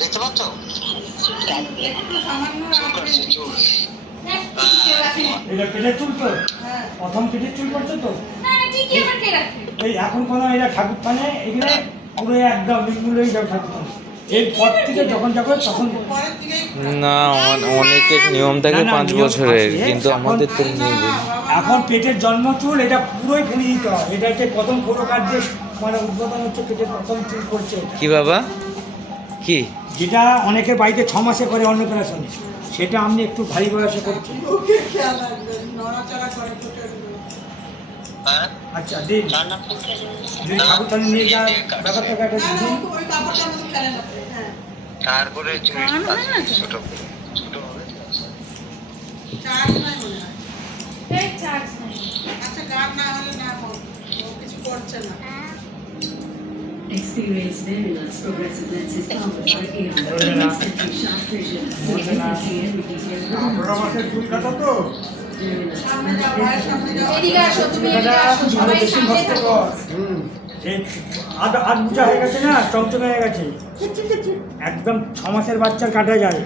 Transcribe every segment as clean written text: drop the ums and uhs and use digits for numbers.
দেখতে পাচ্ছ এটা পেটের চুল তো প্রথম পেটের চুল করছো তো এই এখন কোনো এটা ঠাকুর থানে এখানে পুরো একদম বিলকুল হয়ে যাবে ঠাকুর থানে এরপর থেকে যখন যাবে তখন না অনেকের নিয়ম থাকে 5 বছরের, কিন্তু আমাদের তো নেই। এখন পেটের জন্ম চুল এটা পুরোই ফেলে দিতে হয়। এটা হচ্ছে প্রথম কোনো কার্যে মানে উদ্বোধন হচ্ছে পেটের প্রথম চুল করছে কি বাবা কি যেটা অনেকের বাড়িতে 6 মাসে করে অন্নপ্রাশনে, সেটা আপনি একটু ভারী বয়সে করছেন। আচ্ছা দিন ঠাকুর থানে নিয়ে যা ব্যাপারটা তারপরে ছোট Experience various progressive lenses powered by AI. Instantly sharp vision, so you can see every detail. চুল কাটা তো আধ বুঝা হয়ে গেছে না, চমচমে হয়ে গেছে একদম। 6 মাসের বাচ্চার কাটা যায়,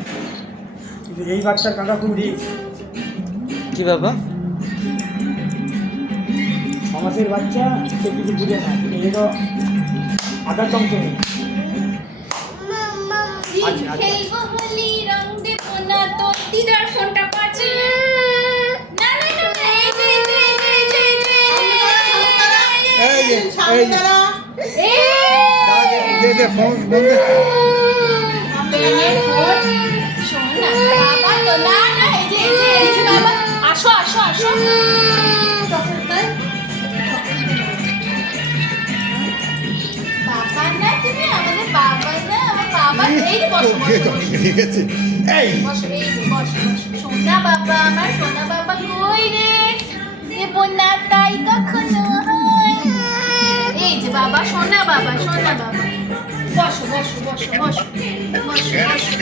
কিন্তু এই বাচ্চার কাটা খুব রিস্ক। কি বাবা 6 মাসের বাচ্চা সে কিছু বুঝে না, কিন্তু এরও আধা চমচমে। আসো আসো আসো বাবা না, তুমি আমাদের বাবা না, আমার বাবা। এই বসো সোনা বাবা, আমার সোনা বাবা কই রে? দেব না তাই কখনো হয়। এই যে বাবা, সোনা বাবা, সোনা বাবা। বসো বসো বসো বসো বসো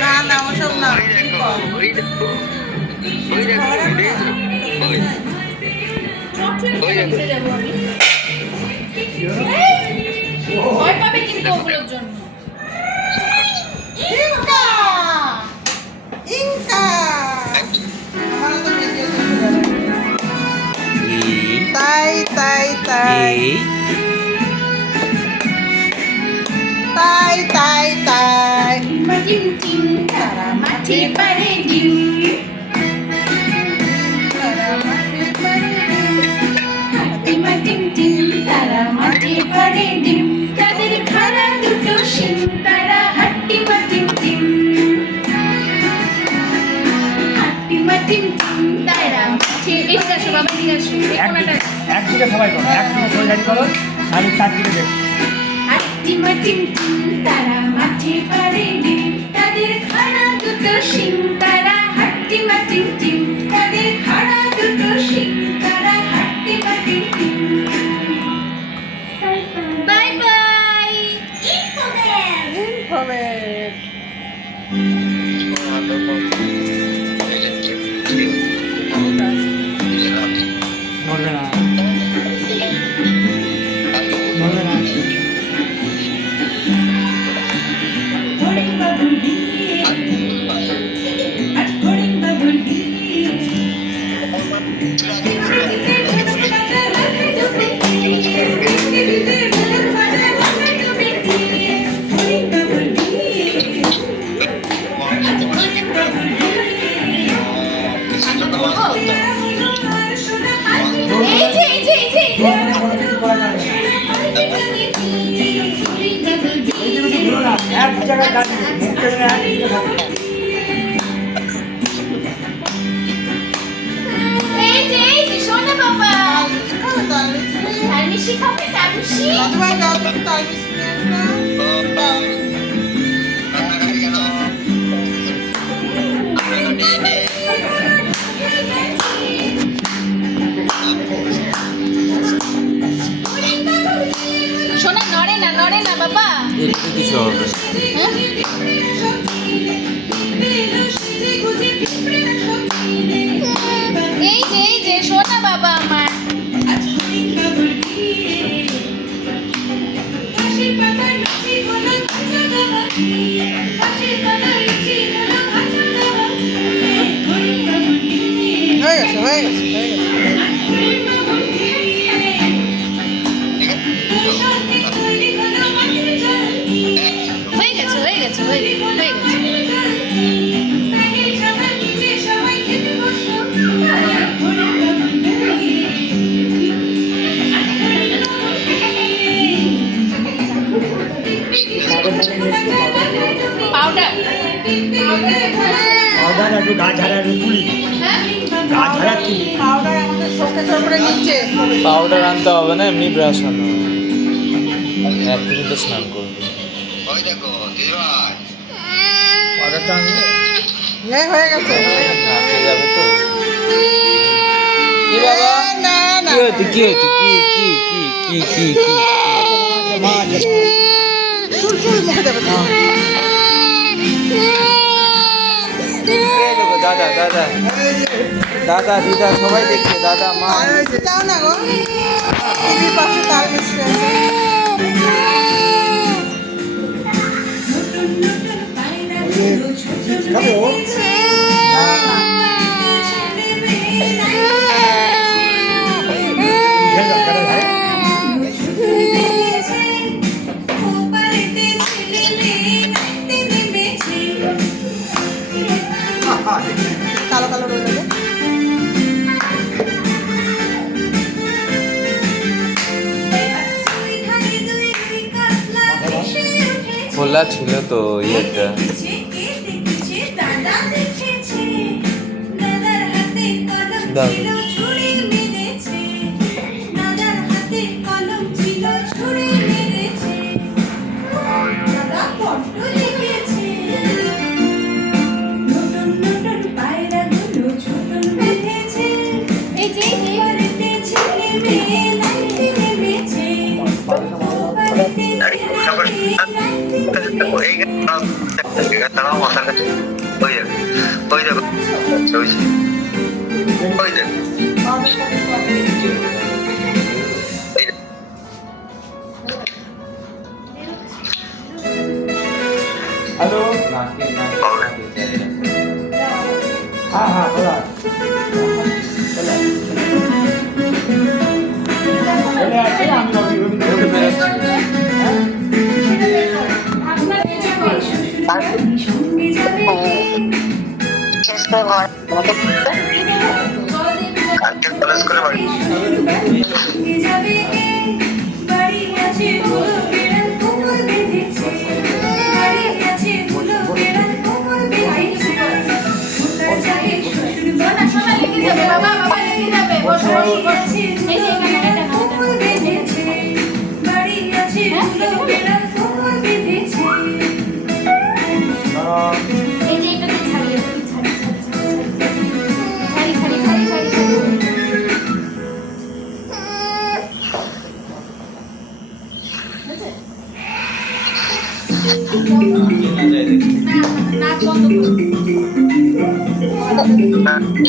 না না ওসব না ভয় পাবে কিন্তু ওগুলোর জন্য। তাই তাই তাই তাই তাই তাই টিম টিম তারা মাঠে পারে ডিম, টিম টিম তারা মাঠে পারে ডিম, তাদের খাড়া দুটো শিং, তারা হাট্টি মাটিম টিম, হাট্টি মাটিম টিম তারা মাঠে। এদিকে আসো বাবা, এদিকে আসো। একদিকে সবাই করো, একদিকে সোজা করো, আমি 4 দিকে দেখো। হাট্টি মাটিম টিম তারা মাঠে পারে ডিম, তাদের খাড়া দুটো শিং, তারা হাট্টি মাটিম টিম, তাদের খাড়া দুটো শিং, তারা হাট্টি মাটিম টিম। Bye bye. বলবে না বলবে না এক জায়গায় দাঁড়িয়ে মুখটা যেন একদিকে থাকে। এই যে সোনা বাবা, তালমিশি খাবে? তালমিশি সোনা নড়ে না, নড়ে না বাবা। এটাতে কিছু হবে। হ্যাঁ? এই যে সোনা বাবা আমার। হয়ে গেছে হয়ে গেছে হয়ে গেছে হয়ে গেছে হয়ে গেছে হয়ে গেছে। পাউডার পাউডার একটু গা ঝাড়া তুলি, হ্যাঁ গা ঝাড়া তুলি। পাউডার আমাদের শোকেসের উপরে নিচে পাউডার আনতে হবে না, এমনি ব্রাশ আনো। এখনই তো স্নান করবে। ওই দেখো দিদিভাই পাউডারটা আনলে হয়ে গেছে নাকে যাবে তো। কি বাবা? না না কি হয়েছে কি হয়েছে কি কি কি কি কি কি মা আছে, চুল চুল মুখে দেবে তো। এই দেখো, দাদা দাদা দাদা দিদা সবাই দেখছে, দাদা মা। আর ওই যে যাও না গো টিভির পাশে তার মিস্ত্রি আছে চিপস খাবো। না না খেয়ে যাও, খেয়ে যাও, ভাই। কালো কালো রয়ে যাবে খোলা ছিল তো ইয়েটা। দাও। এই যে তারাও মাথার কাছে ওই দেখো ওই দেখো চলছে ওই দেখো হ্যালো, নাকে নাকে হ্যাঁ হ্যাঁ খোলা আছে। চলে আয়। চলে আসে, আমি রবি ওটা বেরোচ্ছে। হ্যাঁ শেষ করে ঘর কালকে কলেজ করে বাড়ি সোনা লেগে যাবে বাবা, বাবা লেগে যাবে। বসো বসো। এই যে এখানে এটা নাও, এই যে এটাতে ছাড়িয়ে ছাড়ি ছাড়ি ছাড়ি ছাড়ি ছাড়ি ছাড়ি নাক বন্ধ করো।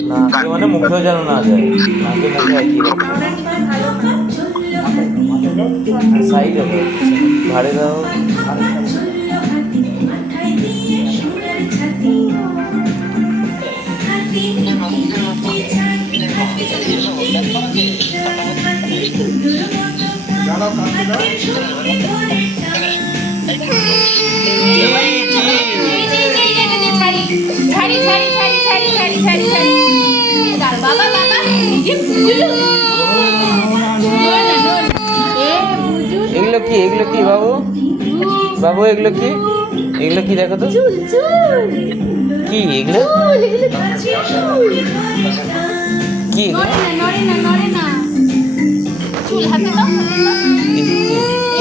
নাকে মানে মুখেও যেন না যায়, নাকে মুখে একই রকম। সাইডে দাও, ঘাড়ে দাও। দাঁড়াও, কাঁদতে দাও। এগুলো কি এগুলো কি বাবু? বাবু এগুলো কি? এগুলো কি দেখো তো? কি এগুলো? কি এগুলো? চুল হাতে দাও, কি?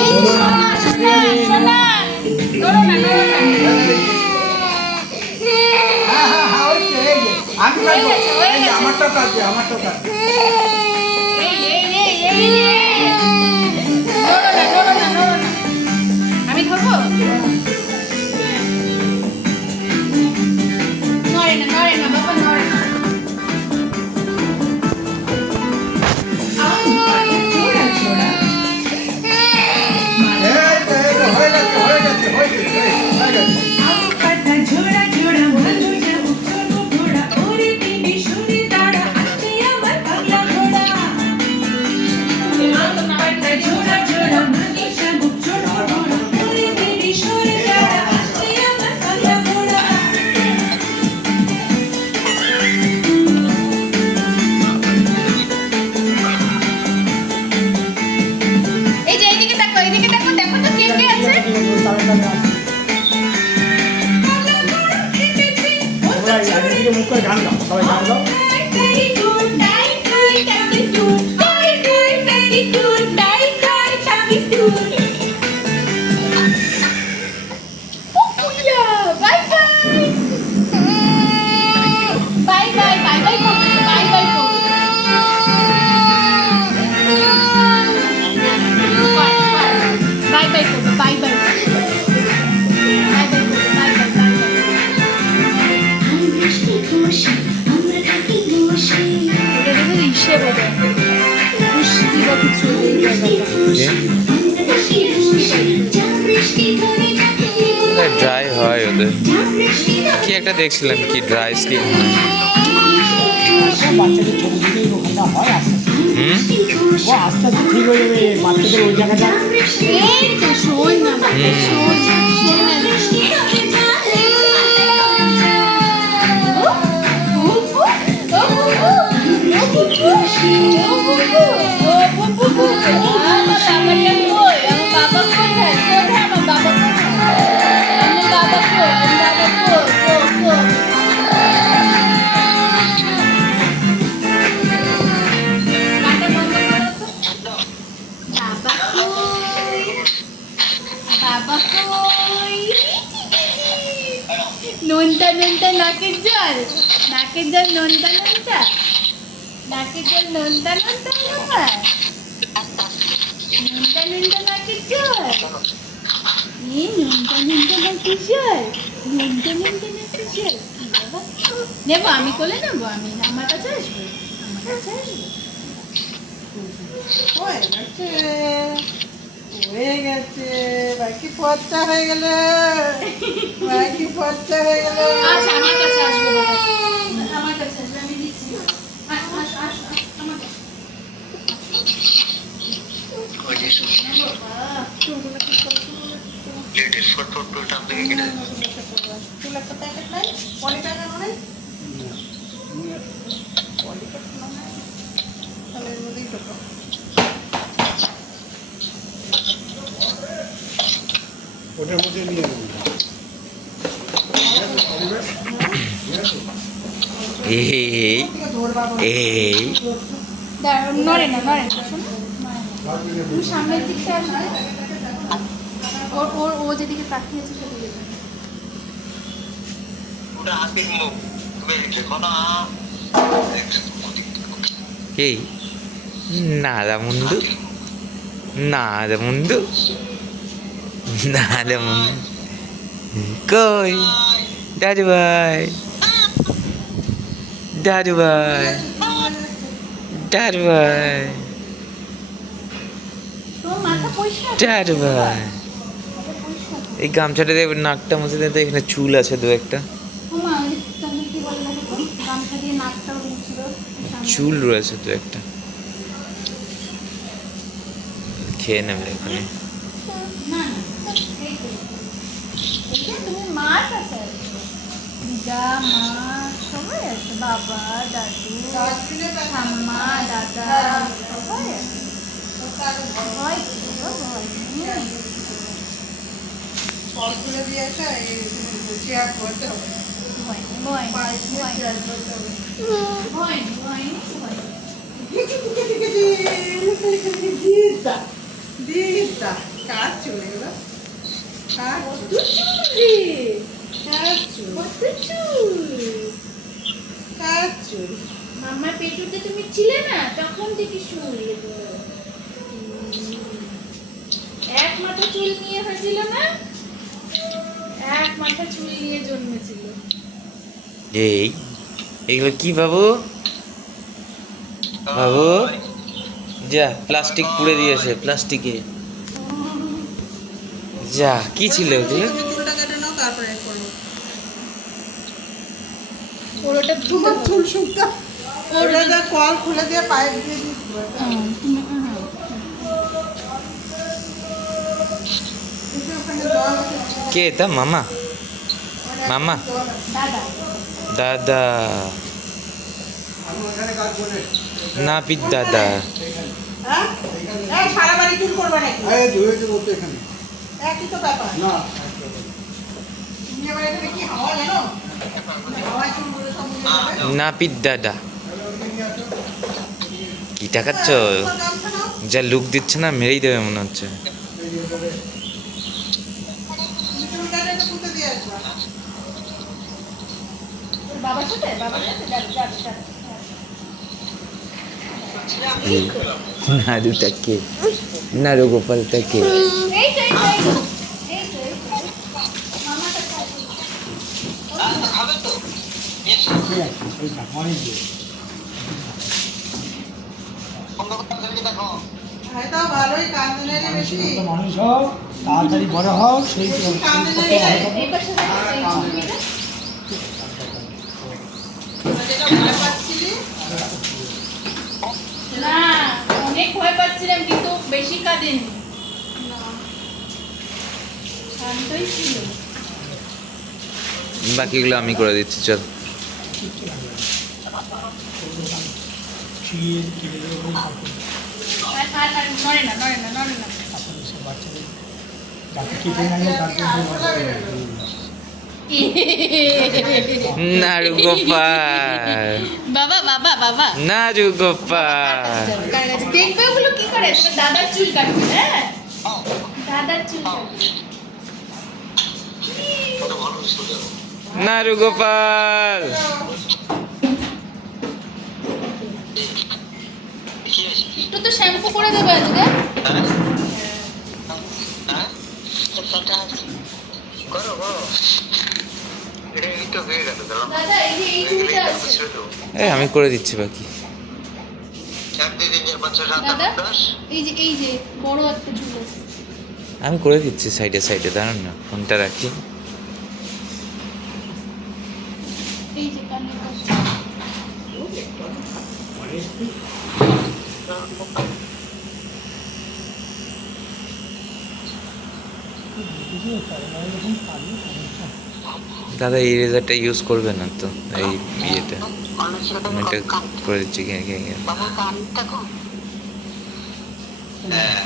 এই সোনা সোনা সোনা, নড়ো না নড়ো না। হ্যাঁ হ্যাঁ হ্যাঁ, ওই তো, এই যে, আমি হয়ে কাটবো। গেছে, হয়ে এই যে, গেছে। আমারটাও কাটবে, আমারটাও কাটবে। এই নড়ো না নড়ো না নড়ো না। করে গান গাও, সবাই গান গাও। ড্রাই হয় ওদের, কি একটা দেখছিলাম, কি ড্রাই স্কিন। বাচ্চাদের ছোট থেকে ওখানটা হয় আস্তে আস্তে, হুম, ও আস্তে আস্তে ঠিক হয়ে যাবে বাচ্চাদের ওই জায়গাটা। নোনতা নোনতা নাকের জল, নাকের জল নোনতা নোনতা, নাকের জল নোনতা নোনতা বাবা, নোনতা নোনতা নাকের জল, নোনতা নোনতা নাকের জল, নোনতা নোনতা নাকের জল। কি বাবা নেবো, আমি কোলে নেবো, আমি আমার কাছে আসবো, আমার কাছে আসবো। হয়ে গেছে বাকি পচা হয়ে গেল, বাকি পচা হয়ে গেল। আচ্ছা আমার কাছে আসবে বাবা, আমার কাছে আসবে, আমি দিচ্ছি। আস আস আস আস, আমার কাছে। ওই যে লেটের ফটো আপনি কিনে চুল একটা প্যাকেট নাই, পলি প্যাকেট নাই, পলি প্যাকেট নাই, তাহলে এর মধ্যেই ঢোকাও। ওটার মধ্যে নিয়ে নেব। এই এই দাঁড়াও, নড়ে না, নড়ে না, শোনো। তুমি সামনের দিকটা আসবে, ওর ওর ও যেদিকে তাকিয়েছে সেদিকে। ওটা হাতে মুখ বেরিয়ে কোনা এই নাদামুন্ডু, নাদামুন্ডু, নাদামুন্ডু কই, দাদু ভাই, দাদু ভাই, দাদু ভাই, তোমার মাথা পরিষ্কার, দাদু ভাই। এই গামছাটা দেখবে, নাকটা মুছে দিতে, এখানে চুল আছে দু একটা, তোমা তুমি কি বললে দেখো, গামছা দিয়ে নাকটাও মুছলো, চুল রয়েছে দু একটা, খেয়ে নেবে এখানে। না না, এই তো। এই যে তুমি মার কাছে আছো, দিদা মা সবাই আছে, বাবা দাদু ঠাম্মা দাদা সবাই আছে। ভয় কি গো, ভয় নেই। ফল তুলে দিয়ে আসা, এই চেয়ার করতে হবে, ভয় নেই, ভয় নেই, পায়ে দিয়ে ভয় নেই, চেয়ার করতে হবে। ভয় নেই, ভয় নেই, ভয় নেই। দিদা দিদা কাজ চলে গেল, কাজ কত চুল রে, কাজ চুল, কত চুল। কাজ চুল। মামার পেটুতে তুমি ছিলে না, তখন থেকে চুল এলো। এক মাথা চুল নিয়ে হয়েছিল না, এক মাথা চুল নিয়ে জন্মেছিল। এই এগুলো কি বাবু, বাবু যা, প্লাস্টিক পুড়ে দিয়েছে, প্লাস্টিকে যা, কি ছিল ওগুলো? তুমি চুলটা কেটে নাও, তারপরে এ করবো। ওর ওটা তোমার চুল শুকতা, ওটা যা কল খুলে দিয়ে পাইপ দিয়ে দিচ্ছি। ওখানে জল আছে, কে তা? মামা, মামা, দাদা দাদা, নাপিত দাদা। হ্যাঁ? এই সারা বাড়ি চুল করবে নাকি? একই তো ব্যাপার। বিয়ে বাড়ি থেকে কি হাওয়া জানো? হাওয়ায় চুল করে সব নাপিত দাদা কি টাকাচ্ছ যা লুক দিচ্ছে না মেরেই দেবে মনে হচ্ছে বাবার সাথে যাবে যাবে নাড়ুটা কে নাড়ু গোপালটা কে এই তো এই তো মামাটা খাবে তো ঠিক আছে ওই না অনেক দিয়ে দেখো হয়তো ভালোই কান্দনের বেশি মানুষের মতো মানুষ হোক তাড়াতাড়ি বড় হোক সেই এই পাশে এই ছবিটা যেটা ভয় পাচ্ছিলি না অনেক ভয় পাচ্ছিলাম কিন্তু বেশি কাঁদেনি শান্তই ছিল বাকিগুলো আমি করে দিচ্ছি চল ক্ষীর কেটে দেবো আর নড়ে না তারপরে সব বাচ্চাদের যাতে কেটে না যায় তারপরে নাড়ু গোপাল বাবা বাবা বাবা নাড়ু গোপাল কার কাছে দেখবে ওগুলো কি করে তোমার দাদার চুল কাটবে হ্যাঁ দাদার চুল কাটবে কত ভালো ছিল নাড়ু গোপাল কি আছে একটু তো শ্যাম্পু করে দেবে আজকে করো করো এটা এই তো হয়ে গেল দাঁড়াও দাদা এই যে এই চুলটা আছে এই আমি করে দিচ্ছি বাকি এক দুই দিনের বাচ্চা রাত দাদা দশ এই যে বড় একটা চুল আছে আমি করে দিচ্ছি সাইডে সাইডে দাঁড়ান না ফোনটা রাখি এই যে কানের কাছে দাদা এই রেজারটা ইউজ করবে না তো এই ইয়েটা আমি এটা করে দিচ্ছি হ্যাঁ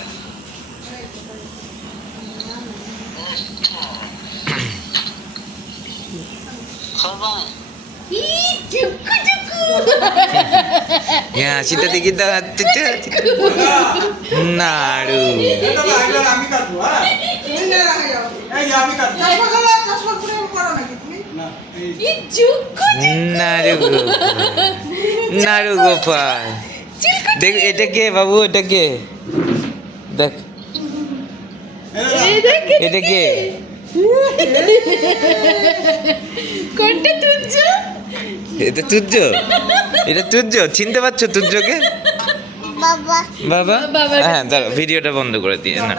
ই চুকু চুকু হ্যাঁ হাসিটা দেখি দাও নাড়ু আমি কাটবো হ্যাঁ তুমি না রাখে যাও এই যে আমি কাটবো চশমা পরে করো নাকি তুমি না এই ই চুকু নাড়ু গোপাল নাড়ু গোপাল দেখ এটা কে বাবু এটা কে দেখ এটা কে কোনটা তুজ্জ এটা তুজ্জ এটা তুজ্জ চিনতে পারছো তুজ্জকে বাবা বাবা। হ্যাঁ দাঁড়াও ভিডিওটা বন্ধ করে দিয়ে না